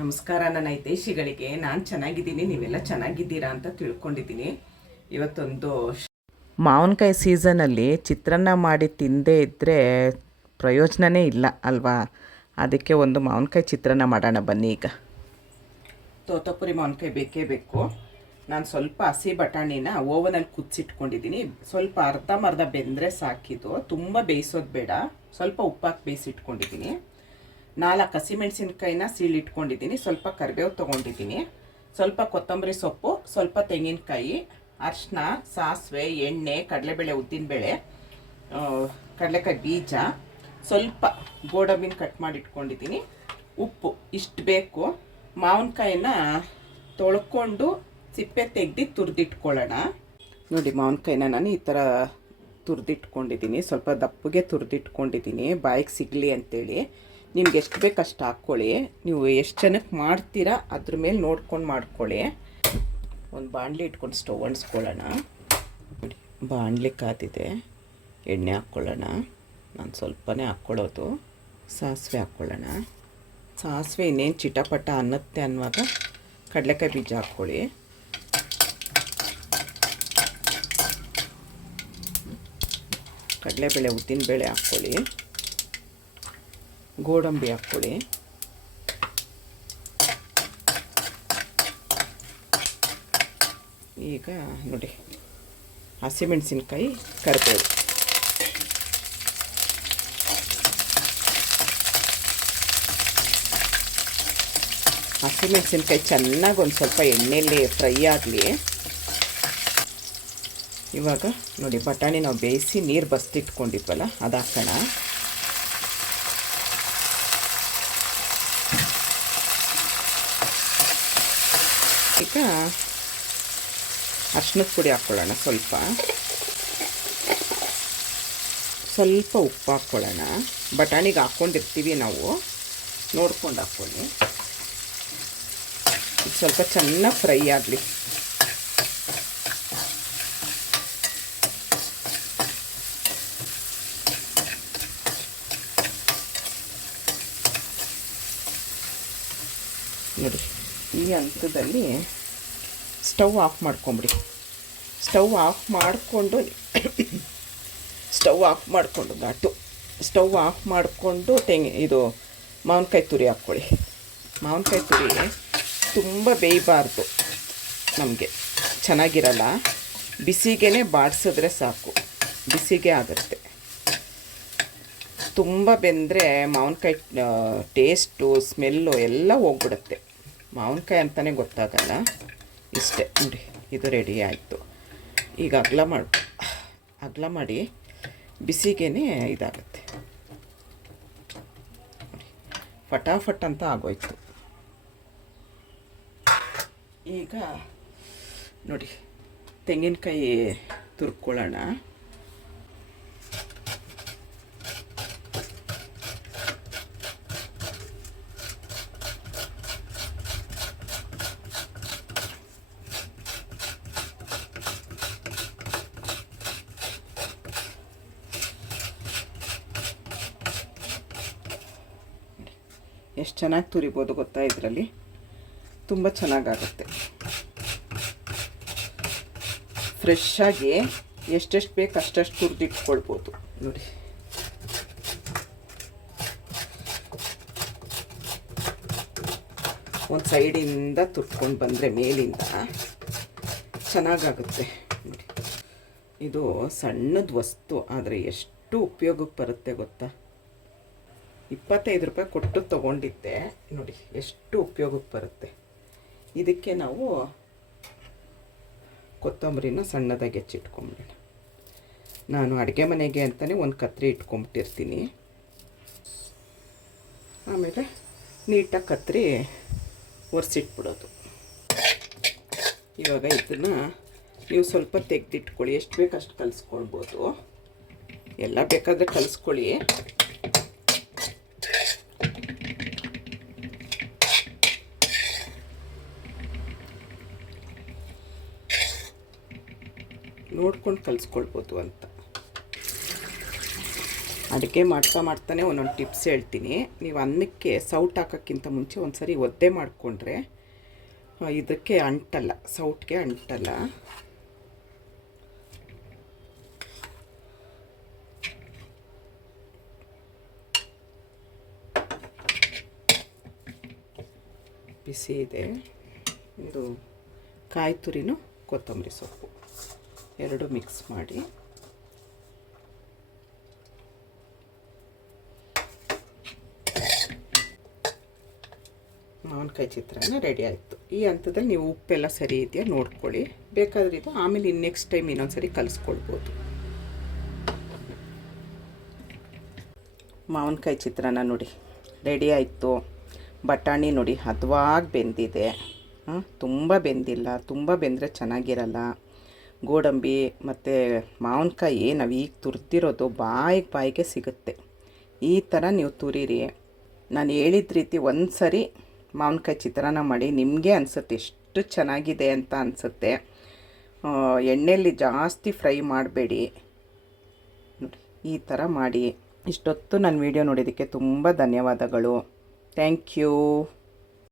ನಮಸ್ಕಾರ ನನ್ನ ಹಿತೈಷಿಗಳಿಗೆ. ನಾನು ಚೆನ್ನಾಗಿದ್ದೀನಿ ನೀವೆಲ್ಲ ಚೆನ್ನಾಗಿದ್ದೀರಾ ಅಂತ ತಿಳ್ಕೊಂಡಿದ್ದೀನಿ. ಇವತ್ತೊಂದು ಮಾವಿನಕಾಯಿ ಸೀಸನಲ್ಲಿ ಚಿತ್ರಾನ್ನ ಮಾಡಿ ತಿಂದೇ ಇದ್ದರೆ ಪ್ರಯೋಜನವೇ ಇಲ್ಲ ಅಲ್ವಾ? ಅದಕ್ಕೆ ಒಂದು ಮಾವಿನಕಾಯಿ ಚಿತ್ರಾನ್ನ ಮಾಡೋಣ ಬನ್ನಿ ಈಗ. ತೋತಪುರಿ ಮಾವಿನಕಾಯಿ ಬೇಕೇ ಬೇಕು. ನಾನು ಸ್ವಲ್ಪ ಹಸಿ ಬಟಾಣಿನ ಓವನಲ್ಲಿ ಕುದಿಸಿಟ್ಕೊಂಡಿದ್ದೀನಿ. ಸ್ವಲ್ಪ ಅರ್ಧಂಬರ್ಧ ಬೆಂದರೆ ಸಾಕಿದ್ದು. ತುಂಬ ಬೇಯಿಸೋದು ಬೇಡ. ಸ್ವಲ್ಪ ಉಪ್ಪಾಕಿ ಬೇಯಿಸಿಟ್ಕೊಂಡಿದ್ದೀನಿ. ನಾಲ್ಕು ಹಸಿಮೆಣಸಿನ್ಕಾಯಿನ ಸೀಳಿಟ್ಕೊಂಡಿದ್ದೀನಿ. ಸ್ವಲ್ಪ ಕರಿಬೇವು ತೊಗೊಂಡಿದ್ದೀನಿ. ಸ್ವಲ್ಪ ಕೊತ್ತಂಬರಿ ಸೊಪ್ಪು, ಸ್ವಲ್ಪ ತೆಂಗಿನಕಾಯಿ ಅರಿಶಿನ ಸಾಸಿವೆ, ಎಣ್ಣೆ, ಕಡಲೆಬೇಳೆ, ಉದ್ದಿನಬೇಳೆ ಕಡಲೆಕಾಯಿ ಬೀಜ, ಸ್ವಲ್ಪ ಗೋಡಂಬಿನ ಕಟ್ ಮಾಡಿ ಇಟ್ಕೊಂಡಿದ್ದೀನಿ ಉಪ್ಪು ಇಷ್ಟು ಬೇಕು. ಮಾವಿನಕಾಯಿನ ತೊಳ್ಕೊಂಡು ಸಿಪ್ಪೆ ತೆಗ್ದು ತುರಿದಿಟ್ಕೊಳ್ಳೋಣ. ನೋಡಿ ಮಾವಿನಕಾಯಿನ ನಾನು ಈ ಥರ ತುರಿದಿಟ್ಕೊಂಡಿದ್ದೀನಿ. ಸ್ವಲ್ಪ ದಪ್ಪಗೆ ತುರಿದಿಟ್ಕೊಂಡಿದ್ದೀನಿ. ಬಾಯಿಗೆ ಸಿಗಲಿ ಅಂತೇಳಿ. ನಿಮ್ಗೆ ಎಷ್ಟು ಬೇಕು ಅಷ್ಟು ಹಾಕ್ಕೊಳ್ಳಿ ನೀವು ಎಷ್ಟು ಜನಕ್ಕೆ ಮಾಡ್ತೀರಾ ಅದ್ರ ಮೇಲೆ ನೋಡ್ಕೊಂಡು ಮಾಡ್ಕೊಳ್ಳಿ. ಒಂದು ಬಾಣಲಿ ಇಟ್ಕೊಂಡು ಸ್ಟವ್ ನೋಡಿ ಬಾಣಲಿ ಕಾದಿದೆ ಎಣ್ಣೆ ಹಾಕ್ಕೊಳ್ಳೋಣ ನಾನು ಸ್ವಲ್ಪನೇ ಹಾಕ್ಕೊಳ್ಳೋದು. ಸಾಸಿವೆ ಹಾಕ್ಕೊಳ್ಳೋಣ ಸಾಸಿವೆ ಇನ್ನೇನು ಚಿಟಪಟ ಅನ್ನತ್ತೆ ಅನ್ನುವಾಗ ಕಡಲೆಕಾಯಿ ಬೀಜ ಹಾಕ್ಕೊಳ್ಳಿ ಕಡಲೆಬೇಳೆ, ಉದ್ದಿನಬೇಳೆ ಹಾಕ್ಕೊಳ್ಳಿ ಗೋಡಂಬಿ ಹಾಕ್ಕೊಳ್ಳಿ. ಈಗ ನೋಡಿ, ಹಸಿಮೆಣಸಿನ್ಕಾಯಿ ಕರಿಬೇವು. ಹಸಿಮೆಣಸಿನ್ಕಾಯಿ ಚೆನ್ನಾಗಿ ಒಂದು ಸ್ವಲ್ಪ ಎಣ್ಣೆಯಲ್ಲಿ ಫ್ರೈ ಆಗಲಿ. ಇವಾಗ ನೋಡಿ, ಬಟಾಣಿ ನಾವು ಬೇಯಿಸಿ ನೀರು ಬಸ್ತಿಟ್ಕೊಂಡಿದ್ವಲ್ಲ, ಅದು ಹಾಕೋಣ. ಈಗ ಅರ್ಶಿನದ ಪುಡಿ ಹಾಕ್ಕೊಳ್ಳೋಣ ಸ್ವಲ್ಪ. ಸ್ವಲ್ಪ ಉಪ್ಪು ಹಾಕ್ಕೊಳ್ಳೋಣ ಬಟಾಣಿಗೆ ಹಾಕ್ಕೊಂಡಿರ್ತೀವಿ ನಾವು. ನೋಡ್ಕೊಂಡು ಹಾಕ್ಕೊಳ್ಳಿ ಸ್ವಲ್ಪ ಚೆನ್ನಾಗಿ ಫ್ರೈ ಆಗಲಿ. ನೋಡಿ, ಈ ಹಂತದಲ್ಲಿ ಸ್ಟವ್ ಆಫ್ ಮಾಡ್ಕೊಂಬಿಡಿ. ಸ್ಟವ್ ಆಫ್ ಮಾಡಿಕೊಂಡು, ಸ್ಟವ್ ಆಫ್ ಮಾಡಿಕೊಂಡು ಘಾಟು. ಸ್ಟವ್ ಆಫ್ ಮಾಡಿಕೊಂಡು ತೆಂಗಿ, ಇದು ಮಾವಿನಕಾಯಿ ತುರಿ ಹಾಕ್ಕೊಳ್ಳಿ. ಮಾವಿನಕಾಯಿ ತುರಿ ತುಂಬ ಬೇಯಬಾರ್ದು ನಮಗೆ. ಚೆನ್ನಾಗಿರಲ್ಲ. ಬಿಸಿಗೆ ಬಾಡಿಸಿದ್ರೆ ಸಾಕು. ಬಿಸಿಗೆ ಆಗುತ್ತೆ. ತುಂಬ ಬೆಂದರೆ ಮಾವಿನಕಾಯಿ ಟೇಸ್ಟು ಸ್ಮೆಲ್ಲು ಎಲ್ಲ ಹೋಗ್ಬಿಡುತ್ತೆ. ಮಾವಿನಕಾಯಿ ಅಂತಲೇ ಗೊತ್ತಾಗಲ್ಲ. ಇಷ್ಟೇ. ನೋಡಿ, ಇದು ರೆಡಿ ಆಯಿತು. ಈಗ ಅಗಲ ಮಾಡಿ. ಅಗಲ ಮಾಡಿ ಬಿಸಿಗೇ ಇದಾಗುತ್ತೆ. ಫಟಾಫಟ್ ಅಂತ ಆಗೋಯ್ತು. ಈಗ ನೋಡಿ, ತೆಂಗಿನಕಾಯಿ ತುರ್ಕೊಳ್ಳೋಣ. ಎಷ್ಟು ಚೆನ್ನಾಗಿ ತುರಿಬೋದು ಗೊತ್ತಾ ಇದರಲ್ಲಿ? ತುಂಬ ಚೆನ್ನಾಗಾಗುತ್ತೆ. ಫ್ರೆಶ್ಶಾಗಿ ಆಗಿ ಎಷ್ಟೆಷ್ಟು ಬೇಕು ಅಷ್ಟಷ್ಟು ತುರಿದಿಟ್ಕೊಳ್ಬೋದು. ನೋಡಿ. ಒಂದು ಸೈಡಿಂದ ತುರ್ಕೊಂಡು ಬಂದರೆ ಮೇಲಿಂದ ಚೆನ್ನಾಗಾಗುತ್ತೆ. ನೋಡಿ. ಇದು ಸಣ್ಣದ ವಸ್ತು ಆದರೆ ಎಷ್ಟು ಉಪಯೋಗಕ್ಕೆ ಬರುತ್ತೆ ಗೊತ್ತಾ? ಇಪ್ಪತ್ತೈದು ರೂಪಾಯಿ ಕೊಟ್ಟು ತೊಗೊಂಡಿದ್ದೆ. ನೋಡಿ, ಎಷ್ಟು ಉಪಯೋಗಕ್ಕೆ ಬರುತ್ತೆ. ಇದಕ್ಕೆ ನಾವು ಕೊತ್ತಂಬರಿನ ಸಣ್ಣದಾಗಿ ಹೆಚ್ಚಿಟ್ಕೊಂಬಿಡೋಣ ನಾನು ಅಡುಗೆ ಮನೆಗೆ ಅಂತಲೇ ಒಂದು ಕತ್ರಿ ಇಟ್ಕೊಂಬಿಟ್ಟಿರ್ತೀನಿ. ಆಮೇಲೆ ನೀಟಾಗಿ ಕತ್ರಿ ಒರೆಸಿಟ್ಬಿಡೋದು. ಇವಾಗ ಇದನ್ನು ನೀವು ಸ್ವಲ್ಪ ತೆಗೆದಿಟ್ಕೊಳ್ಳಿ. ಎಷ್ಟು ಬೇಕು ಅಷ್ಟು ಕಲಿಸ್ಕೊಳ್ಬೋದು. ಎಲ್ಲ ಬೇಕಾದರೆ ಕಲಿಸ್ಕೊಳ್ಳಿ. ನೋಡ್ಕೊಂಡು ಕಲಿಸ್ಕೊಳ್ಬೋದು ಅಂತ. ಅಡುಗೆ ಮಾಡ್ತಾ ಮಾಡ್ತಾನೆ ಒಂದೊಂದು ಟಿಪ್ಸ್ ಹೇಳ್ತೀನಿ. ನೀವು ಅನ್ನಕ್ಕೆ ಸೌಟ್ ಹಾಕೋಕ್ಕಿಂತ ಮುಂಚೆ ಒಂದು ಸರಿ ಒದ್ದೆ ಮಾಡಿಕೊಂಡ್ರೆ ಇದಕ್ಕೆ ಅಂಟಲ್ಲ, ಸೌಟ್ಗೆ ಅಂಟಲ್ಲ. ಬಿಸಿ ಇದೆ. ಇದು ಕಾಯಿ ತುರಿನೂ ಕೊತ್ತಂಬರಿ ಸೊಪ್ಪು. ಎರಡು ಮಿಕ್ಸ್ ಮಾಡಿ. ಮಾವಿನಕಾಯಿ ಚಿತ್ರಾನ್ನ ರೆಡಿ ಆಯಿತು. ಈ ಹಂತದಲ್ಲಿ ನೀವು ಉಪ್ಪೆಲ್ಲ ಸರಿ ಇದೆಯಾ ನೋಡ್ಕೊಳ್ಳಿ. ಬೇಕಾದ್ರೆ ಇದು ಆಮೇಲೆ ಇನ್ನು ನೆಕ್ಸ್ಟ್ ಟೈಮ್ ಇನ್ನೊಂದ್ಸರಿ ಕಲಿಸ್ಕೊಳ್ಬೋದು. ಮಾವಿನಕಾಯಿ ಚಿತ್ರಾನ್ನ ನೋಡಿ. ರೆಡಿ ಆಯಿತು. ಬಟಾಣಿ ನೋಡಿ ಹದವಾಗಿ ಬೆಂದಿದೆ. ಹಾಂ ತುಂಬ ಬೆಂದಿಲ್ಲ. ತುಂಬ ಬೆಂದರೆ ಚೆನ್ನಾಗಿರಲ್ಲ. ಗೋಡಂಬಿ ಮತ್ತು ಮಾವಿನಕಾಯಿ ನಾವು ಈಗ ತುರ್ತಿರೋದು ಬಾಯಿಗೆ ಬಾಯಿಗೆ ಸಿಗುತ್ತೆ. ಈ ಥರ ನೀವು ತುರಿರಿ. ನಾನು ಹೇಳಿದ ರೀತಿ ಒಂದು ಸರಿ ಮಾವಿನಕಾಯಿ ಚಿತ್ರಾನ್ನ ಮಾಡಿ ನಿಮಗೆ ಅನಿಸುತ್ತೆ ಎಷ್ಟು ಚೆನ್ನಾಗಿದೆ ಅಂತ ಅನಿಸುತ್ತೆ. ಎಣ್ಣೆಯಲ್ಲಿ ಜಾಸ್ತಿ ಫ್ರೈ ಮಾಡಬೇಡಿ. ನೋಡಿ, ಈ ಥರ ಮಾಡಿ. ಇಷ್ಟೊತ್ತು ನನ್ನ ವಿಡಿಯೋ ನೋಡಿದ್ದಕ್ಕೆ ತುಂಬ ಧನ್ಯವಾದಗಳು. Thank you.